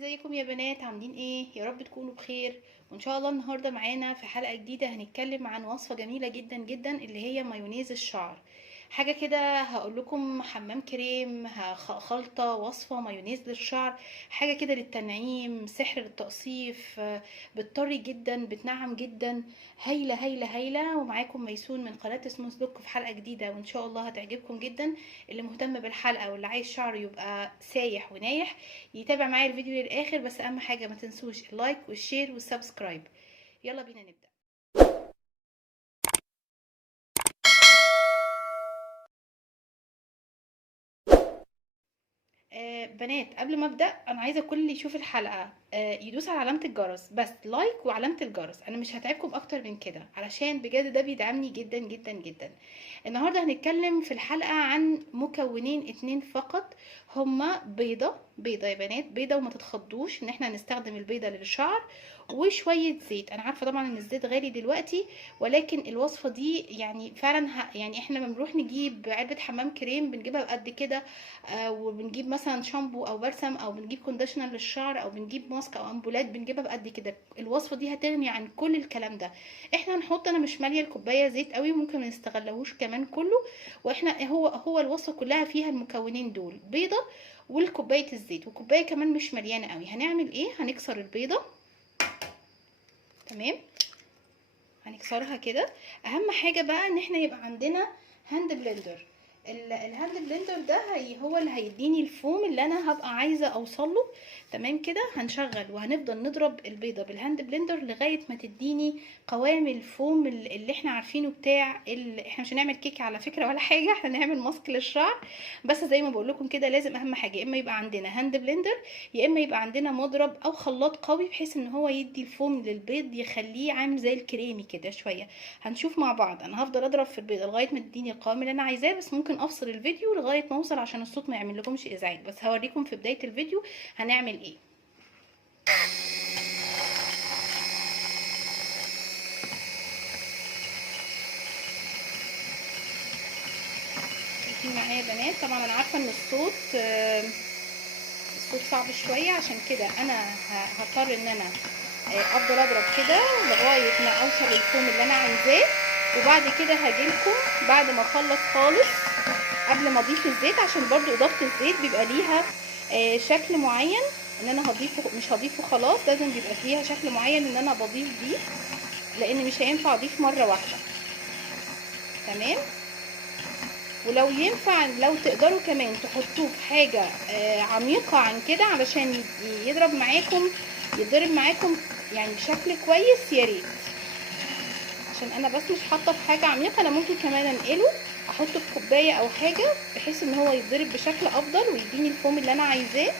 ازيكم يا بنات؟ عاملين ايه؟ يا رب تكونوا بخير. وان شاء الله النهارده معانا في حلقه جديده هنتكلم عن وصفه جميله جدا جدا اللي هي مايونيز الشعر. حاجه كده هقول لكم حمام كريم، خلطه وصفه مايونيز للشعر. حاجه كده للتنعيم، سحر للتقصيف، بتطري جدا، بتنعم جدا. هايله هايله هايله. ومعاكم ميسون من قناه سموث لوك في حلقه جديده وان شاء الله هتعجبكم جدا. اللي مهتم بالحلقه واللي عايز شعره يبقى سايح ونايح يتابع معايا الفيديو للاخر. بس اهم حاجه ما تنسوش اللايك والشير والسبسكرايب. يلا بينا نبدا. بنات، قبل ما ابدا انا عايزه كل اللي يشوف الحلقه يدوس على علامه الجرس، بس لايك وعلامه الجرس. انا مش هتعبكم اكتر من كده علشان بجد ده بيدعمني جدا جدا جدا. النهارده هنتكلم في الحلقه عن مكونين اتنين فقط. هما بيضه يا بنات، بيضه، وما تتخضوش ان احنا هنستخدم البيضه للشعر، وشويه زيت. انا عارفه طبعا ان الزيت غالي دلوقتي، ولكن الوصفه دي يعني فعلا يعني احنا لما بنروح نجيب علبه حمام كريم بنجيبها بقد كده، وبنجيب مثلا شامبو او بلسم او بنجيب كونديشنر للشعر او بنجيب ماسك او امبولات بنجيبها بقد كده. الوصفه دي هتغني عن كل الكلام ده. احنا هنحط، انا مش ماليه الكوبايه زيت قوي، ممكن ما نستغلهوش كمان كله. واحنا هو الوصفه كلها فيها المكونين دول: بيضه والكوبايه الزيت، وكوبايه كمان مش مليانه قوي. هنعمل ايه؟ هنكسر البيضه. تمام، هنكسرها كده. اهم حاجه بقى ان احنا يبقى عندنا هاند بلندر. الهاند بلندر ده هو اللي هيديني الفوم اللي انا هبقى عايزه اوصله. تمام كده. هنشغل وهنفضل نضرب البيضه بالهاند بلندر لغايه ما تديني قوام الفوم اللي احنا عارفينه بتاع احنا مش هنعمل كيكه على فكره ولا حاجه، احنا هنعمل ماسك للشعر. بس زي ما بقول لكم كده، لازم اهم حاجه يا اما يبقى عندنا هاند بلندر، يا اما يبقى عندنا مضرب او خلاط قوي بحيث ان هو يدي الفوم للبيض، يخليه عامل زي الكريمي كده شويه. هنشوف مع بعض. انا هفضل اضرب في البيضه لغايه ما تديني القوام اللي انا عايزاه، بس ممكن افصل الفيديو لغايه ما اوصل عشان الصوت ما يعمل لكمش ازعاج. بس هوريكم في بدايه الفيديو هنعمل ايه. شايفين معايا يا بنات؟ طبعا انا عارفه ان الصوت صعب شويه، عشان كده انا هضطر ان انا افضل اضرب كده لغايه ما اوصل للفوم اللي انا عايزاه. وبعد كده هجيلكم بعد ما اخلص خالص قبل ما اضيف الزيت، عشان برضو اضافه الزيت بيبقى ليها شكل معين ان انا هضيفه. مش هضيفه خلاص، لازم بيبقى فيها شكل معين ان انا بضيف بيه، لان مش هينفع اضيف مره واحده. تمام. ولو ينفع لو تقدروا كمان تحطوه في حاجه عميقه عن كده علشان يضرب معاكم، يتضرب معاكم يعني بشكل كويس، يا ريت. عشان انا بس مش حاطه في حاجه عميقه، انا ممكن كمان انقله احطه في كوبايه او حاجه بحيث ان هو يتضرب بشكل افضل ويديني الفوم اللي انا عايزاه.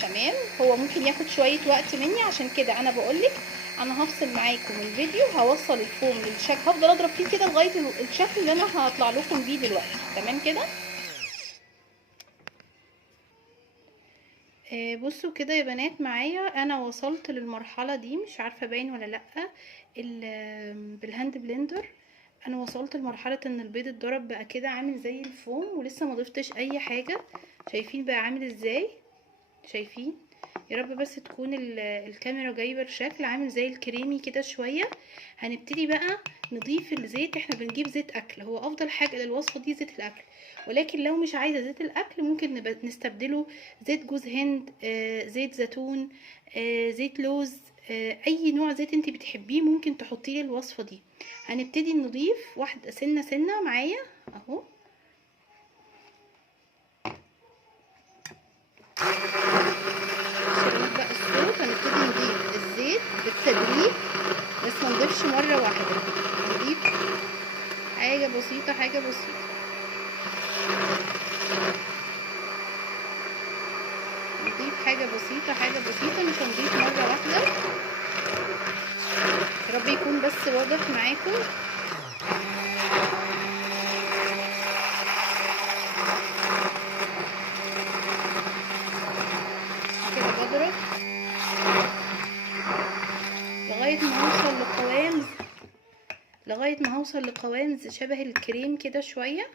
تمام. هو ممكن ياخد شويه وقت مني، عشان كده انا بقولك انا هفصل معاكم الفيديو، هوصل الفوم للشكل، هفضل اضرب فيه كده لغايه الشكل اللي انا هطلع لكم بيه دلوقتي. تمام كده. بصوا كده يا بنات معايا، انا وصلت للمرحله دي، مش عارفه باين ولا لا. بالهاند بلندر انا وصلت لمرحله ان البيض اتضرب بقى كده عامل زي الفوم، ولسه ما ضفتش اي حاجه. شايفين بقى عامل ازاي؟ شايفين؟ يا رب بس تكون الكاميرا جايبه الشكل عامل زي الكريمي كده شويه. هنبتدي بقى نضيف الزيت. احنا بنجيب زيت اكل، هو افضل حاجه للوصفه دي زيت الاكل. ولكن لو مش عايزه زيت الاكل ممكن نستبدله زيت جوز هند، زيت زيتون، زيت لوز، اي نوع زيت انت بتحبيه ممكن تحطيه للوصفه دي. هنبتدي نضيف واحده سنه سنه معايا اهو. عشان بقى الصوت هنبتدي نضيف الزيت بالتدريج، بس ما نضيفش مره واحده. هنضيف حاجه بسيطه حاجه بسيطه. نضيف حاجه بسيطه حاجه بسيطه، مش هنضيف مره واحده. يا رب يكون بس واضح معاكم. كده بضرب لغايه ما هوصل لقوام شبه الكريم كده شويه،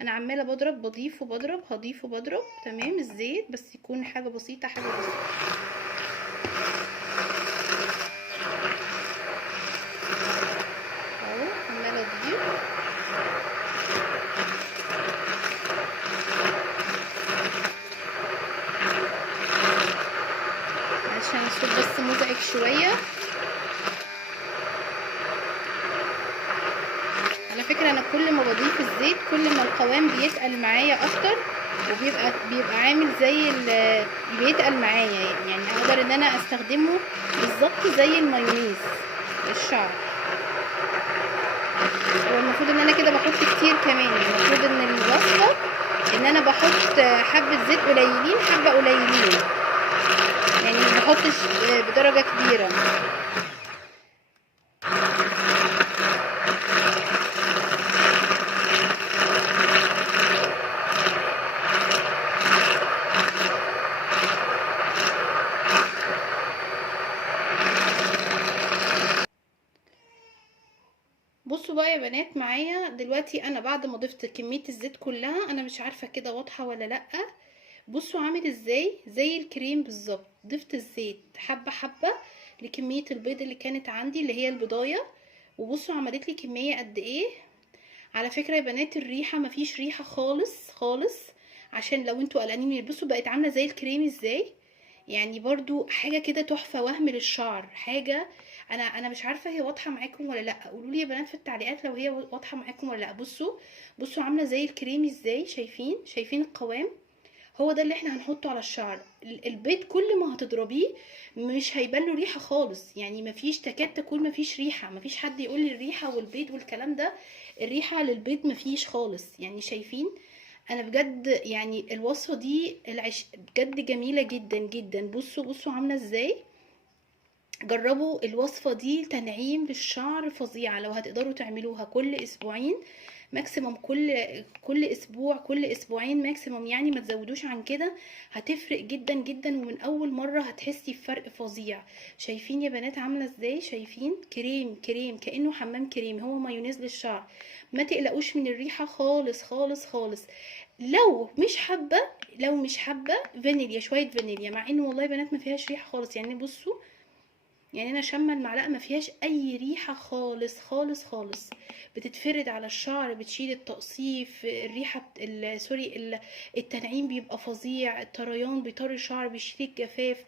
انا عماله بضرب، بضيف وبضرب، هضيف وبضرب. تمام. الزيت بس يكون حاجه بسيطه، حاجه بسيطه اهو. عماله اضيف عشان الصوت بس مزعج شويه. على فكره انا كل ما بضيف الزيت كل ما القوام بيتقل معايا اكتر، وبيبقى عامل زي بيتقل معايا، يعني اقدر ان انا استخدمه بالظبط زي المايونيز للشعر. هو المفروض ان انا كده بحط كتير كمان، المفروض ان الوصفه ان انا بحط حبه زيت قليلين، حبه قليلين، يعني ما بحطش بدرجه كبيره. بصوا بقى يا بنات معايا دلوقتي، انا بعد ما ضفت كميه الزيت كلها، انا مش عارفه كده واضحه ولا لا. بصوا عامل ازاي زي الكريم بالظبط. ضفت الزيت حبه حبه لكميه البيض اللي كانت عندي، اللي هي البضايه، وبصوا عملت لي كميه قد ايه. على فكره يا بنات الريحه، مفيش ريحه خالص خالص، عشان لو انتوا قلقانين من. بصوا بقت عامله زي الكريم ازاي، يعني برضو حاجه كده تحفه، وهم للشعر حاجه. انا مش عارفه هي واضحه معاكم ولا لا، قولوا لي يا بنات في التعليقات لو هي واضحه معاكم ولا لا. بصوا عامله زي الكريم ازاي، شايفين القوام؟ هو ده اللي احنا هنحطه على الشعر. البيض كل ما هتضربيه مش هيبان له ريحه خالص، يعني مفيش تكاد تكون مفيش ريحه. مفيش حد يقول لي الريحه والبيض والكلام ده، الريحه للبيض مفيش خالص. يعني شايفين؟ انا بجد يعني الوصفه دي بجد جميله جدا جدا. بصوا عامله ازاي. جربوا الوصفه دي، تنعيم للشعر فظيعه. لو هتقدروا تعملوها كل اسبوعين ماكسيموم، كل اسبوع، كل اسبوعين ماكسيموم، يعني ما تزودوش عن كده، هتفرق جدا جدا. ومن اول مره هتحسي بفرق فظيع. شايفين يا بنات عامله ازاي؟ شايفين؟ كريم كانه حمام كريم، هو مايونيز للشعر. ما تقلقوش من الريحه خالص خالص خالص. لو مش حابه فانيليا، شويه فانيليا، مع انه والله يا بنات ما فيهاش ريحه خالص. يعني بصوا، يعني انا شامه المعلقه ما فيهاش اي ريحه خالص خالص خالص. بتتفرد على الشعر، بتشيل التقصيف، الريحه التنعيم بيبقى فظيع، الطريان بيطري الشعر، بيشيل الجفاف.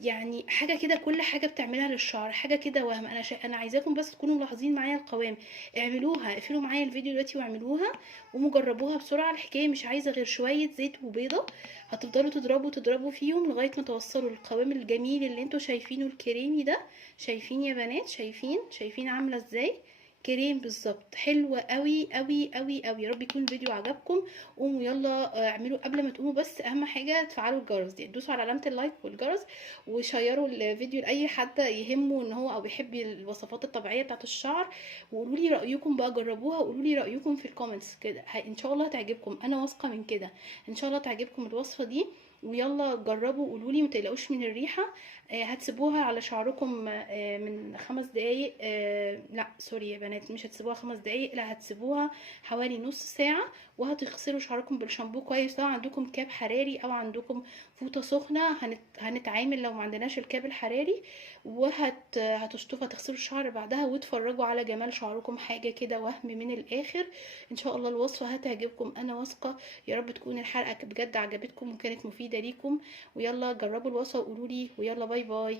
يعني حاجه كده، كل حاجه بتعملها للشعر حاجه كده وهم. انا عايزاكم بس تكونوا ملاحظين معايا القوام. اعملوها، اقفلوا معايا الفيديو دلوقتي واعملوها ومجربوها بسرعه. الحكايه مش عايزه غير شويه زيت وبيضه، هتفضلوا تضربوا فيهم لغايه ما توصلوا للقوام الجميل اللي انتوا شايفينه، الكريمي ده. شايفين يا بنات؟ شايفين عامله ازاي؟ كريم بالظبط. حلوه قوي قوي قوي قوي. يا رب يكون الفيديو عجبكم. قوموا يلا اعملوا قبل ما تقوموا، بس اهم حاجه تفعلوا الجرس دي، دوسوا على علامه اللايك والجرس، وشيروا الفيديو لاي حد يهمه ان هو او بيحب الوصفات الطبيعيه بتاعه الشعر. وقولوا لي رايكم بقى، جربوها وقولوا لي رايكم في الكومنتس كده. ان شاء الله هتعجبكم، انا واثقه من كده. ان شاء الله تعجبكم الوصفه دي. ويلا جربوا وقولوا لي، متقلقوش من الريحه. هتسيبوها على شعركم من 5 دقايق. لا سوري يا بنات، مش هتسيبوها 5 دقايق، لا هتسيبوها حوالي نص ساعة. وهتغسلوا شعركم بالشامبو كويس. لو عندكم كاب حراري او عندكم فوطة سخنة هنتعامل لو ما عندناش الكاب الحراري. هتشطفوا، هتغسلوا الشعر بعدها وتفرجوا على جمال شعركم، حاجة كده وهم من الاخر. ان شاء الله الوصفة هتعجبكم، انا واثقة. يا رب تكون الحلقة بجد عجبتكم وكانت مفيدة ليكم. ويلا جربوا الوصفة وقولوا لي، ويلا باي باي.